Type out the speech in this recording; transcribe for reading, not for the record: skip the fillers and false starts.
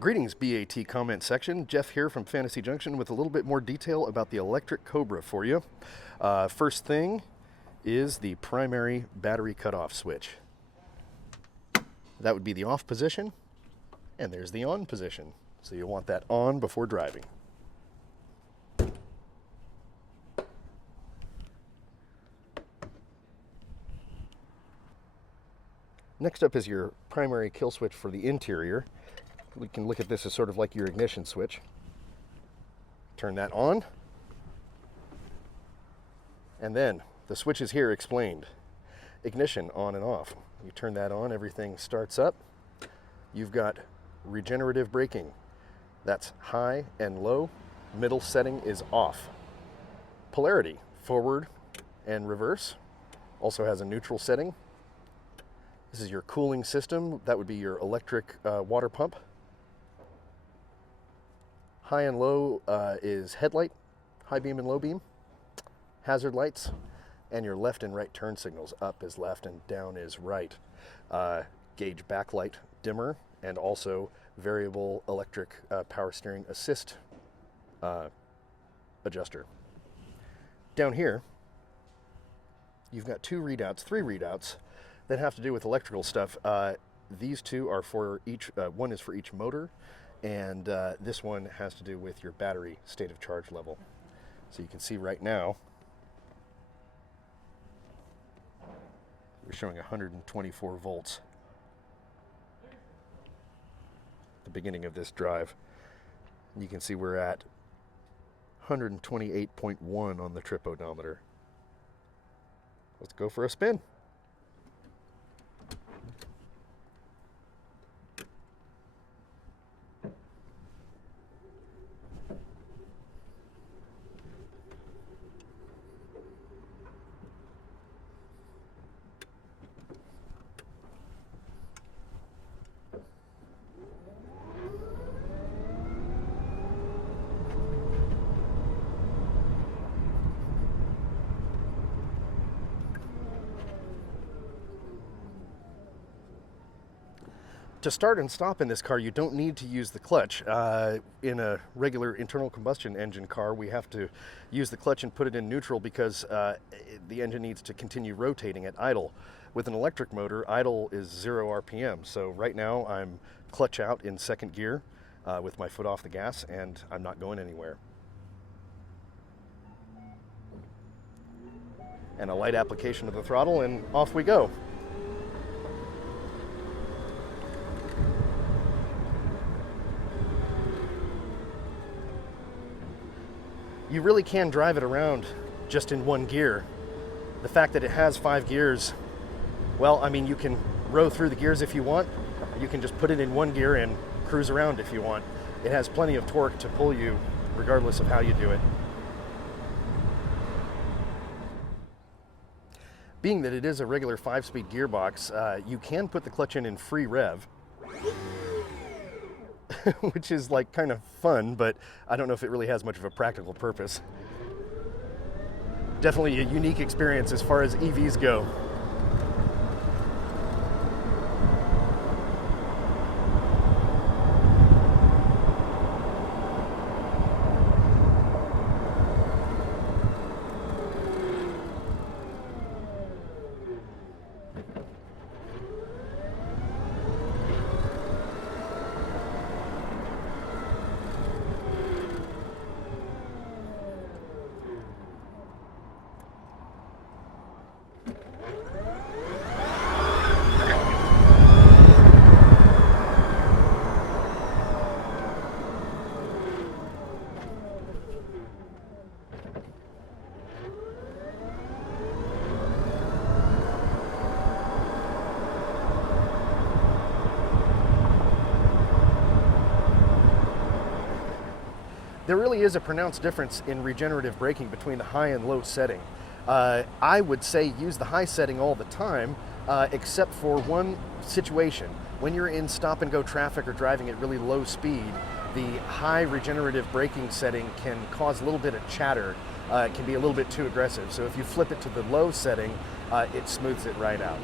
Greetings, BAT comment section. Jeff here from Fantasy Junction with a little bit more detail about the electric Cobra for you. First thing is the primary battery cutoff switch. That would be the off position, and there's the on position. So you want that on before driving. Next up is your primary kill switch for the interior. We can look at this as sort of like your ignition switch. Turn that on. And then the switch is here explained. Ignition on and off. You turn that on, everything starts up. You've got regenerative braking. That's high and low. Middle setting is off. Polarity, forward and reverse. Also has a neutral setting. This is your cooling system. That would be your electric water pump. High and low is headlight, high beam and low beam, hazard lights, and your left and right turn signals. Up is left and down is right. Gauge backlight dimmer, and also variable electric power steering assist adjuster. Down here, you've got three readouts that have to do with electrical stuff. These two are for each, one is for each motor, and this one has to do with your battery state of charge level. So you can see right now, we're showing 124 volts at the beginning of this drive. You can see we're at 128.1 on the trip odometer. Let's go for a spin. To start and stop in this car, you don't need to use the clutch. In a regular internal combustion engine car, we have to use the clutch and put it in neutral because the engine needs to continue rotating at idle. With an electric motor, idle is 0 RPM. So right now I'm clutch out in second gear with my foot off the gas, and I'm not going anywhere. And a light application of the throttle, and off we go. You really can drive it around just in one gear. The fact that it has 5 gears, well, I mean, you can row through the gears if you want. You can just put it in one gear and cruise around if you want. It has plenty of torque to pull you regardless of how you do it. Being that it is a regular 5-speed gearbox, you can put the clutch in free rev. Which is like kind of fun, but I don't know if it really has much of a practical purpose. Definitely a unique experience as far as EVs go. There really is a pronounced difference in regenerative braking between the high and low setting. I would say use the high setting all the time, except for one situation. When you're in stop and go traffic or driving at really low speed, the high regenerative braking setting can cause a little bit of chatter. It can be a little bit too aggressive. So if you flip it to the low setting, it smooths it right out.